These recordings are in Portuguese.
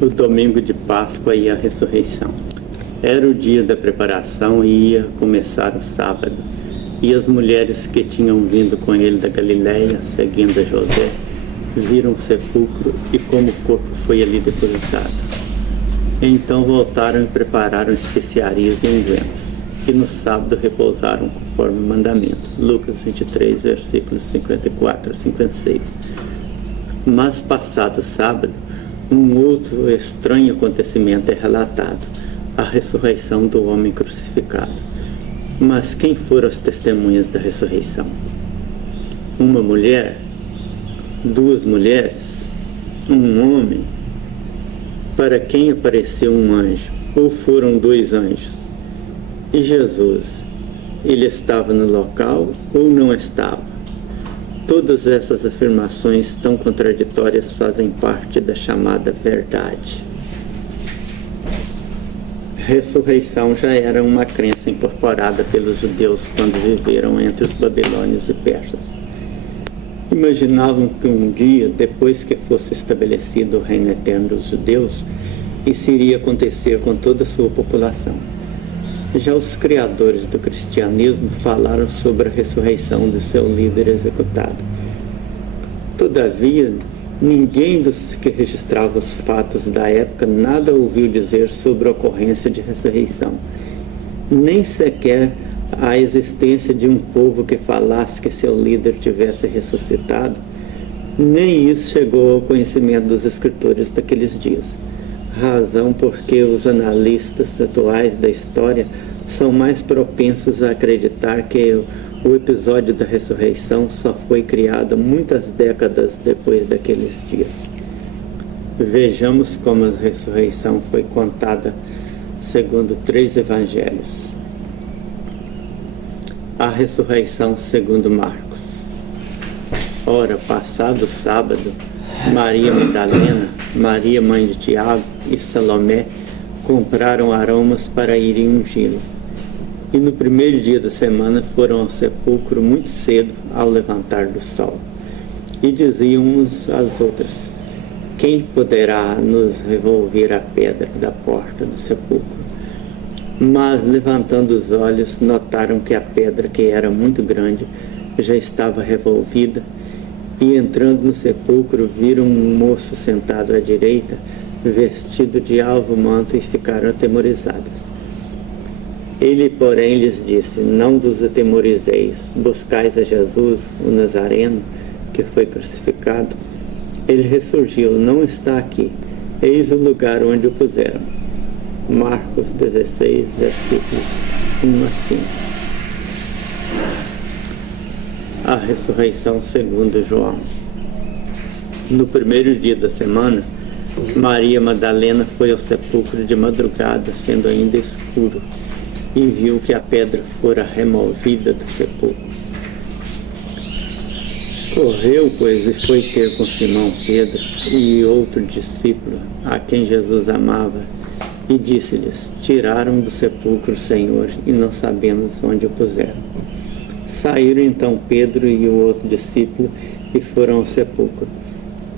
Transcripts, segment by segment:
O domingo de Páscoa e a ressurreição. Era o dia da preparação e ia começar o sábado. E as mulheres que tinham vindo com ele da Galiléia, seguindo a José, viram o sepulcro e como o corpo foi ali depositado. Então voltaram e prepararam especiarias e ungüentos. E no sábado repousaram conforme o mandamento. Lucas 23, versículos 54 a 56. Mas passado o sábado, um outro estranho acontecimento é relatado, a ressurreição do homem crucificado. Mas quem foram as testemunhas da ressurreição? Uma mulher? Duas mulheres? Um homem? Para quem apareceu um anjo? Ou foram dois anjos? E Jesus? Ele estava no local ou não estava? Todas essas afirmações tão contraditórias fazem parte da chamada verdade. Ressurreição já era uma crença incorporada pelos judeus quando viveram entre os babilônios e persas. Imaginavam que um dia, depois que fosse estabelecido o reino eterno dos judeus, isso iria acontecer com toda a sua população. Já os criadores do cristianismo falaram sobre a ressurreição de seu líder executado. Todavia, ninguém dos que registrava os fatos da época nada ouviu dizer sobre a ocorrência de ressurreição, nem sequer a existência de um povo que falasse que seu líder tivesse ressuscitado, nem isso chegou ao conhecimento dos escritores daqueles dias. Razão porque os analistas atuais da história são mais propensos a acreditar que o episódio da ressurreição só foi criado muitas décadas depois daqueles dias. Vejamos como a ressurreição foi contada segundo 3 evangelhos. A ressurreição segundo Marcos. Ora, passado o sábado, Maria Madalena, Maria mãe de Tiago e Salomé compraram aromas para irem ungí-lo. E no primeiro dia da semana foram ao sepulcro muito cedo ao levantar do sol. E diziam uns às outras: quem poderá nos revolver a pedra da porta do sepulcro? Mas, levantando os olhos, notaram que a pedra, que era muito grande, já estava revolvida, e entrando no sepulcro viram um moço sentado à direita, vestido de alvo manto, e ficaram atemorizados. Ele, porém, lhes disse: não vos atemorizeis, buscais a Jesus, o Nazareno, que foi crucificado. Ele ressurgiu, não está aqui, eis o lugar onde o puseram. Marcos 16, versículos 1 a 5. A ressurreição segundo João. No primeiro dia da semana, Maria Madalena foi ao sepulcro de madrugada, sendo ainda escuro, e viu que a pedra fora removida do sepulcro. Correu, pois, e foi ter com Simão Pedro e outro discípulo, a quem Jesus amava, e disse-lhes: tiraram do sepulcro o Senhor, e não sabemos onde o puseram. Saíram então Pedro e o outro discípulo e foram ao sepulcro.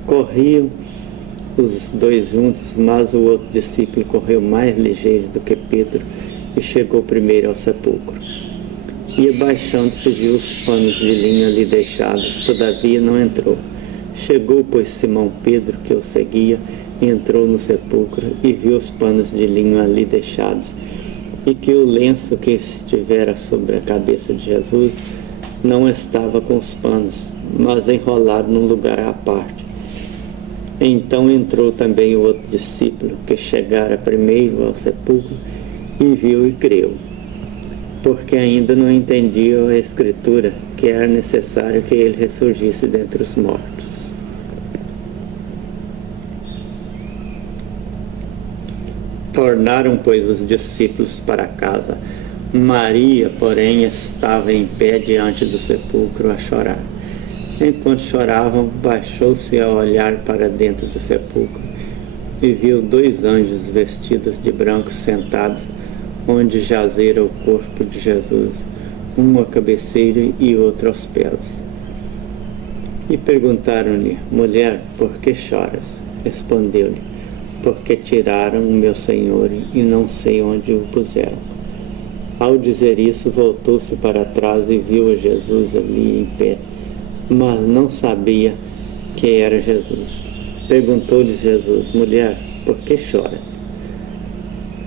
Corriam os dois juntos, mas o outro discípulo correu mais ligeiro do que Pedro e chegou primeiro ao sepulcro. E abaixando-se viu os panos de linho ali deixados, todavia não entrou. Chegou, pois, Simão Pedro, que o seguia, e entrou no sepulcro e viu os panos de linho ali deixados, e que o lenço que estivera sobre a cabeça de Jesus não estava com os panos, mas enrolado num lugar à parte. Então entrou também o outro discípulo, que chegara primeiro ao sepulcro, e viu e creu, porque ainda não entendia a Escritura, que era necessário que ele ressurgisse dentre os mortos. Tornaram, pois, os discípulos para casa. Maria, porém, estava em pé diante do sepulcro a chorar. Enquanto choravam, baixou-se a olhar para dentro do sepulcro e viu 2 anjos vestidos de branco sentados onde jazera o corpo de Jesus, um à cabeceira e outro aos pés. E perguntaram-lhe: mulher, por que choras? Respondeu-lhe: porque tiraram o meu Senhor e não sei onde o puseram. Ao dizer isso, voltou-se para trás e viu Jesus ali em pé, mas não sabia que era Jesus. Perguntou-lhe Jesus: mulher, por que choras?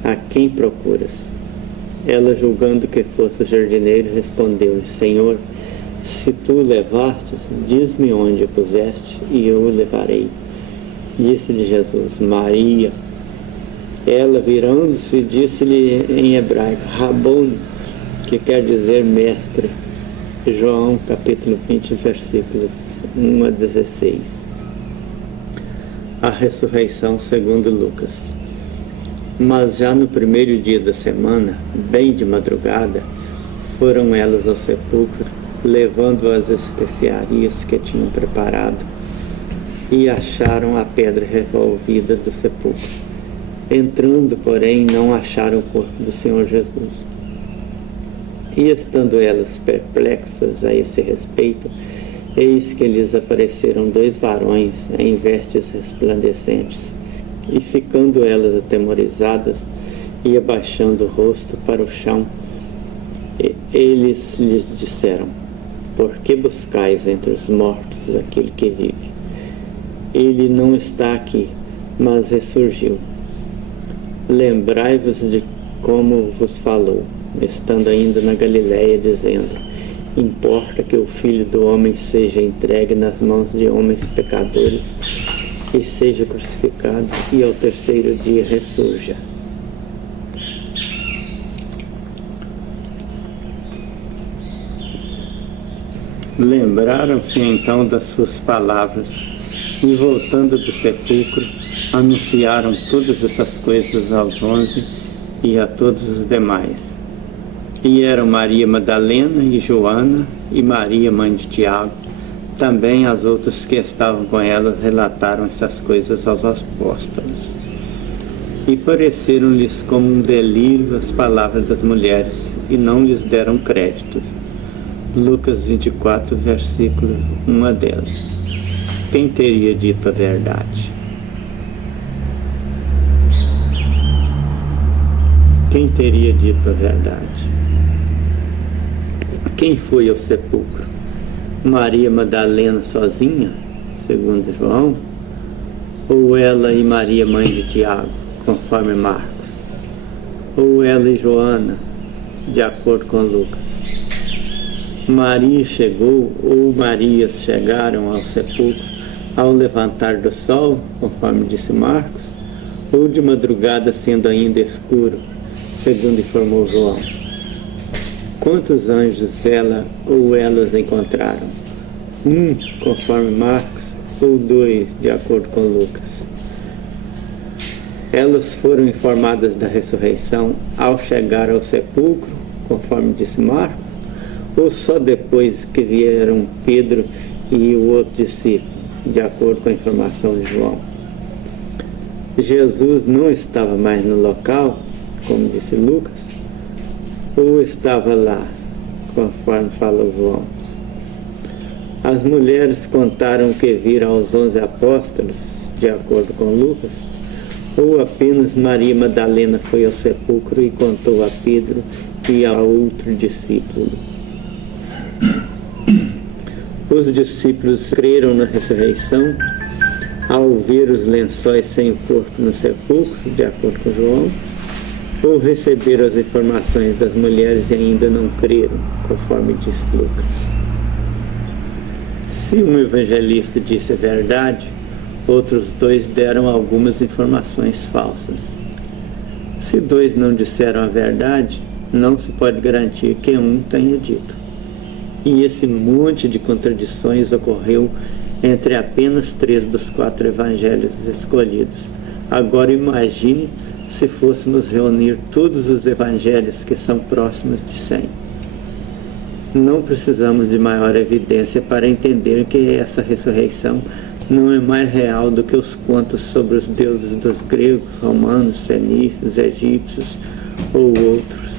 A quem procuras? Ela, julgando que fosse o jardineiro, respondeu-lhe: Senhor, se tu o levastes, diz-me onde o puseste, e eu o levarei. Disse-lhe Jesus: Maria. Ela, virando-se, disse-lhe em hebraico: Rabone, que quer dizer mestre. João, capítulo 20, versículos 1 a 16. A ressurreição segundo Lucas. Mas já no primeiro dia da semana, bem de madrugada, foram elas ao sepulcro, levando as especiarias que tinham preparado, e acharam a pedra revolvida do sepulcro. Entrando, porém, não acharam o corpo do Senhor Jesus. E estando elas perplexas a esse respeito, eis que lhes apareceram 2 varões em vestes resplandecentes, e ficando elas atemorizadas e abaixando o rosto para o chão, eles lhes disseram: Por que buscais entre os mortos aquele que vive? Ele não está aqui, mas ressurgiu. Lembrai-vos de como vos falou, estando ainda na Galiléia, dizendo: Importa que o Filho do Homem seja entregue nas mãos de homens pecadores, e seja crucificado, e ao terceiro dia ressurja. Lembraram-se então das suas palavras, e voltando do sepulcro, anunciaram todas essas coisas aos 11 e a todos os demais. E eram Maria Madalena e Joana e Maria, mãe de Tiago. Também as outras que estavam com elas relataram essas coisas aos apóstolos. E pareceram-lhes como um delírio as palavras das mulheres, e não lhes deram crédito. Lucas 24, versículos 1 a 10. Quem teria dito a verdade? Quem teria dito a verdade? Quem foi ao sepulcro? Maria Madalena sozinha, segundo João? Ou ela e Maria, mãe de Tiago, conforme Marcos? Ou ela e Joana, de acordo com Lucas? Maria chegou, ou Marias chegaram ao sepulcro ao levantar do sol, conforme disse Marcos? Ou de madrugada, sendo ainda escuro, segundo informou João? Quantos anjos ela ou elas encontraram? 1, conforme Marcos, ou 2, de acordo com Lucas? Elas foram informadas da ressurreição ao chegar ao sepulcro, conforme disse Marcos, ou só depois que vieram Pedro e o outro discípulo, de acordo com a informação de João? Jesus não estava mais no local, como disse Lucas, ou estava lá, conforme falou João? As mulheres contaram o que viram aos 11 apóstolos, de acordo com Lucas, ou apenas Maria Madalena foi ao sepulcro e contou a Pedro e a outro discípulo? Os discípulos creram na ressurreição ao ver os lençóis sem o corpo no sepulcro, de acordo com João, ou receberam as informações das mulheres e ainda não creram, conforme diz Lucas? Se um evangelista disse a verdade, outros 2 deram algumas informações falsas. Se 2 não disseram a verdade, não se pode garantir que um tenha dito. E esse monte de contradições ocorreu entre apenas 3 dos 4 evangelhos escolhidos. Agora imagine se fôssemos reunir todos os evangelhos, que são próximos de 100. Não precisamos de maior evidência para entender que essa ressurreição não é mais real do que os contos sobre os deuses dos gregos, romanos, fenícios, egípcios ou outros.